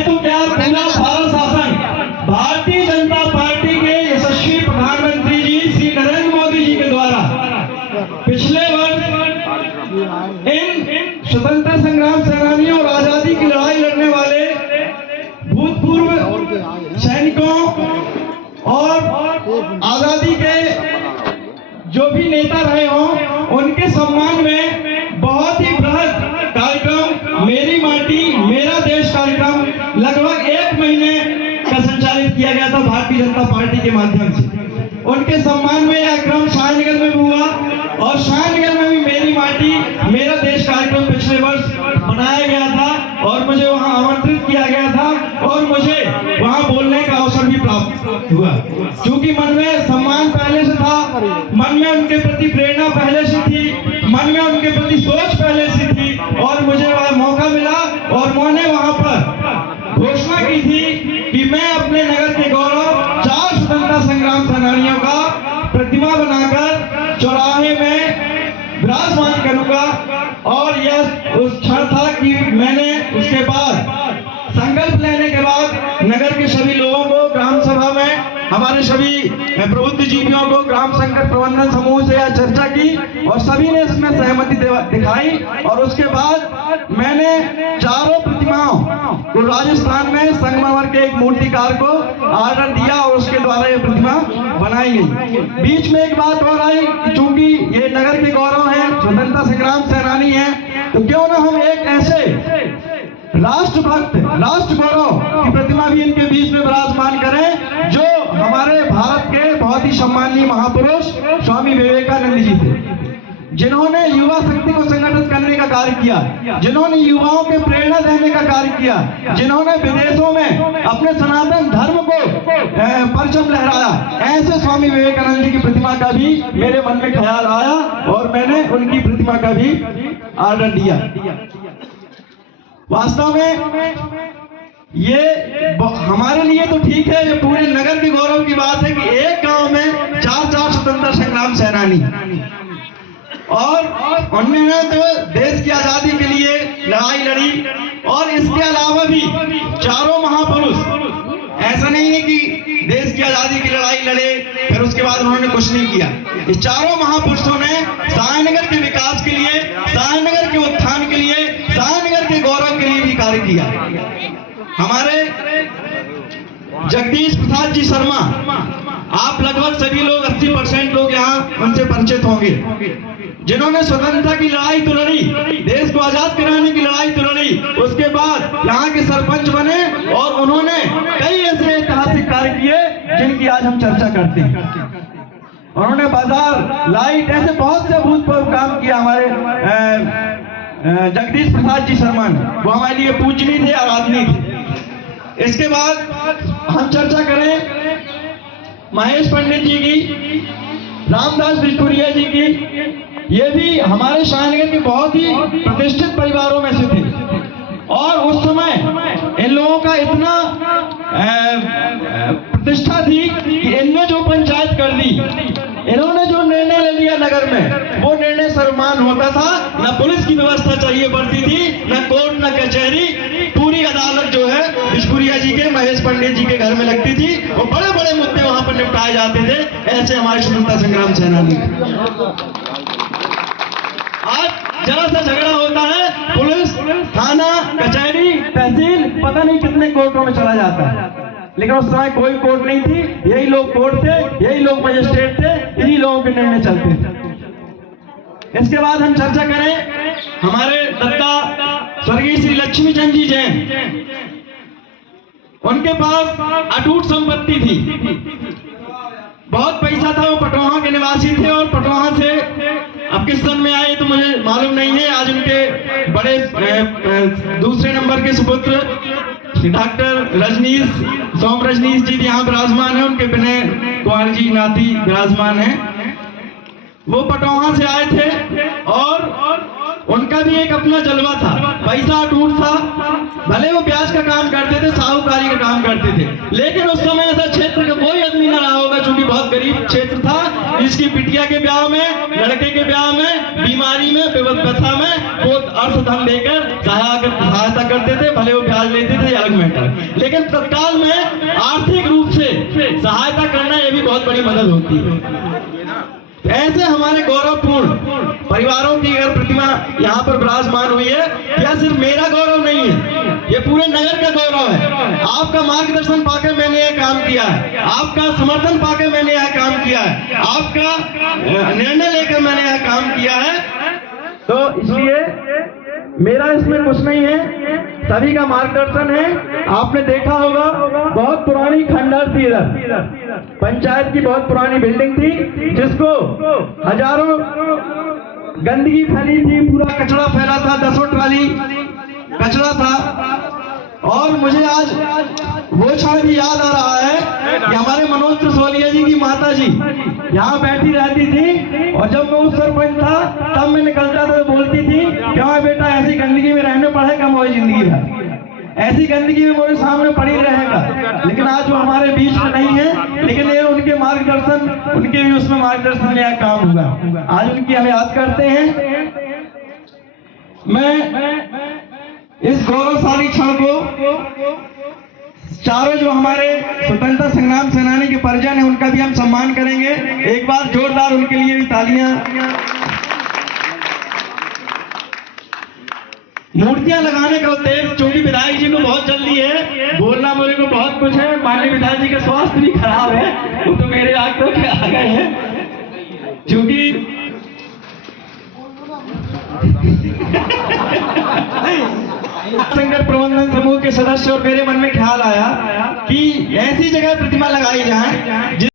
मैं तो क्या पूरा भारत शासन भारतीय जनता पार्टी के यशस्वी प्रधानमंत्री जी श्री नरेंद्र मोदी जी के द्वारा पिछले वर्ष इन स्वतंत्रता संग्राम सेनानियों और आजादी की लड़ाई लड़ने वाले भूतपूर्व सैनिकों और आजादी के जो भी नेता रहे हों उनके सम्मान में बहुत ही बृहद कार्यक्रम मेरी माटी मेरा देश कार्यक्रम लगभग 1 महीने का संचालित किया गया था भारतीय जनता पार्टी के माध्यम से। उनके सम्मान में यह क्रम शाहनगर में भी हुआ और शाहनगर में भी मेरी माटी मेरा देश कार्यक्रम पिछले वर्ष बनाया गया था और मुझे वहां आमंत्रित किया गया था और मुझे वहां बोलने का अवसर भी प्राप्त हुआ। क्योंकि मन में सम्मान पहले से था, मन में उनके प्रति प्रेरणा पहले से थी, मन में उनके प्रति सोच पहले से थी और मुझे वह मौका मिला और मैंने वहां पर घोषणा की थी कि मैं अपने नगर के गौरव 4 स्वतंत्रता संग्राम सेनानियों का प्रतिमा बनाकर चौराहे में विराजमान करूंगा। और यह उस क्षण था कि मैंने उसके बाद संकल्प लेने के बाद नगर के सभी लोगों को ग्राम सभा में हमारे सभी प्रबुद्ध जीवियों को ग्राम संकट प्रबंधन समूह से यह चर्चा की और सभी ने इसमें सहमति दिखाई। और उसके बाद मैंने 4 प्रतिमाओं को राजस्थान में संगमरमर के एक मूर्तिकार को ऑर्डर दिया और उसके द्वारा ये प्रतिमा बनाई गई। बीच में एक बात और आई कि चूंकि ये नगर के गौरव है, स्वतंत्रता संग्राम सेनानी है, तो क्यों ना हम एक ऐसे राष्ट्रभक्त राष्ट्र गौरव की प्रतिमा भी इनके बीच में विराजमान करें जो हमारे भारत के बहुत ही सम्माननीय महापुरुष स्वामी विवेकानंद जी थे, जिन्होंने युवा शक्ति को संगठित करने का कार्य किया, जिन्होंने युवाओं के प्रेरणा देने का कार्य किया, जिन्होंने विदेशों में अपने सनातन धर्म को परचम लहराया। ऐसे स्वामी विवेकानंद जी की प्रतिमा का भी मेरे मन में ख्याल आया और मैंने उनकी प्रतिमा का भी ऑर्डर दिया। वास्तव में ये हमारे लिए तो ठीक है, ये पूरे नगर के गौरव की बात है कि एक गांव में 4 स्वतंत्रता संग्राम सेनानी और उन्होंने तो देश की आजादी के लिए लड़ाई लड़ी और इसके अलावा भी 4 महापुरुष ऐसा नहीं है कि देश की आजादी की लड़ाई लड़े फिर उसके बाद उन्होंने कुछ नहीं किया। इस 4 महापुरुषों ने शाहनगर के विकास के लिए, शाहनगर के उत्थान के लिए, शाहनगर के गौरव के लिए भी कार्य किया। हमारे जगदीश प्रसाद जी शर्मा, आप लगभग सभी लोग 80% लोग यहाँ उनसे परिचित होंगे, जिन्होंने स्वतंत्रता की लड़ाई तो लड़ी, देश को आजाद कराने की लड़ाई तो लड़ी, उसके बाद यहाँ के सरपंच बने और उन्होंने कई ऐसे ऐतिहासिक कार्य किए जिनकी आज हम चर्चा करते हैं। उन्होंने बाजार, लाइट, ऐसे बहुत से अभूतपूर्व काम किया हमारे जगदीश प्रसाद जी शर्मा ने, वो हमारे लिए पूजनीय थे, आराधनीय थे। इसके बाद हम चर्चा करें महेश पंडित जी की, रामदास बिस्टुरिया जी की, ये भी हमारे शाहनगर के बहुत ही प्रतिष्ठित परिवारों में से थे और उस समय इन लोगों का इतना प्रतिष्ठा थी कि इनने जो पंचायत कर दी, इन्होंने जो निर्णय ले लिया नगर में, वो निर्णय सर्वमान होता था। न पुलिस की व्यवस्था चाहिए पड़ती थी, न कोर्ट, न कचहरी, पूरी अदालत जो है बिस्टुरिया जी के, महेश पंडित जी के घर में लगती थी और बड़े बड़े मुद्दे वहां पर निपटाए जाते थे। ऐसे हमारे स्वतंत्रता संग्राम सेनानी। आज जरा सा झगड़ा होता है, पुलिस, थाना, कचहरी, तहसील, पता नहीं कितने कोर्टों में चला जाता है, लेकिन उस समय कोई कोर्ट नहीं थी, यही लोग कोर्ट थे, यही लोग मजिस्ट्रेट थे, इन्हीं लोगों के निर्णय चलते थे। इसके बाद हम चर्चा करें हमारे दत्ता स्वर्गीय श्री लक्ष्मी चंद जी जैन, उनके पास अटूट संपत्ति थी, बहुत पैसा था, वो पटवाहा के निवासी थे और पटवाहा से अब किस सन में आए तो मुझे मालूम नहीं है। आज उनके बड़े दूसरे नंबर के सुपुत्र डॉक्टर रजनीश, सोम रजनीश जी यहाँ विराजमान है, उनके विनय कुमार जी नाती विराजमान है। वो पटवाहा से आए थे और उनका भी एक अपना जलवा था, पैसा अटूट था, भले वो ब्याज का काम करते थे, साहूकारी का काम करते थे, लेकिन उस समय ऐसा क्षेत्र का कोई आदमी न रहा होगा, चूंकि बहुत गरीब क्षेत्र था। इसकी बिटिया के ब्याह में, लड़के के ब्याह में, बीमारी में, व्यथा में वो अर्थ धन देकर सहायता करते थे, भले वो ब्याज लेते थे या अलग मैटर है, लेकिन तत्काल में आर्थिक रूप से सहायता करना ये भी बहुत बड़ी मदद होती है। ऐसे हमारे गौरवपूर्ण परिवारों की अगर प्रतिमा यहाँ पर विराजमान हुई है, यह सिर्फ मेरा गौरव नहीं है, ये पूरे नगर का गौरव है। आपका मार्गदर्शन पाकर मैंने यह काम किया है, आपका समर्थन पाकर मैंने यह काम किया है, आपका निर्णय लेकर मैंने यह काम किया है। तो इसलिए मेरा इसमें कुछ नहीं है, सभी का मार्गदर्शन है। आपने देखा होगा बहुत पुरानी खंडहर थी, इधर पंचायत की बहुत पुरानी बिल्डिंग थी, जिसको हजारों गंदगी फैली थी, पूरा कचरा फैला था, 10 ट्राली कचरा था। और मुझे आज वो क्षण भी याद आ रहा है कि हमारे मनोज सिसोदिया जी की माता जी यहाँ बैठी रहती थी, और जब मैं उस सरपंच था तब मैं निकलता था तो बोलती थी, क्यों बेटा ऐसी गंदगी में रहने पड़ेगा मोरी जिंदगी भर, ऐसी गंदगी में मोरे सामने पड़ी रहेगा। लेकिन आज वो हमारे बीच में नहीं है, लेकिन ये उनके मार्गदर्शन, उनके भी उसमें मार्गदर्शन में यह काम हुआ। आज उनकी हम याद करते हैं। मैं इस गौरवशाली क्षण को चारों जो हमारे स्वतंत्रता संग्राम सेनानी के परिजन हैं, उनका भी हम सम्मान करेंगे। एक बार जोरदार उनके लिए भी तालियां। मूर्तियां लगाने का उद्देश्य, क्योंकि विधायक जी को बहुत जल्दी है, बोलना मेरे को बहुत कुछ है, माननीय विधायक जी का स्वास्थ्य भी खराब है, वो तो मेरे आग तो क्या आ गए हैं, क्योंकि संगठन प्रबंधन समूह के सदस्य और मेरे मन में ख्याल आया कि ऐसी जगह प्रतिमा लगाई जाए